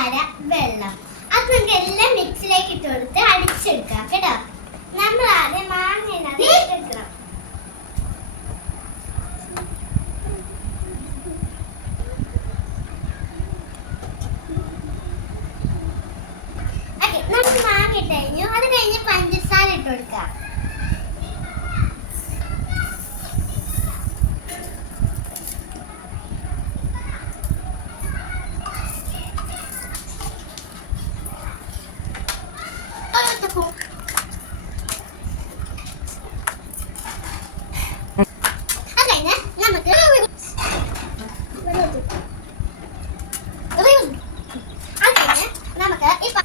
പഞ്ചസാര വെള്ളം. അത് നമുക്ക് എല്ലാം മിക്സിലേക്ക് ഇട്ട് കൊടുത്ത് അടിച്ചെടുക്കാം കേട്ടോ. നമ്മൾ ആദ്യം മാങ്ങ എടുക്കണം. മാങ്ങ അത് കഴിഞ്ഞ് പഞ്ച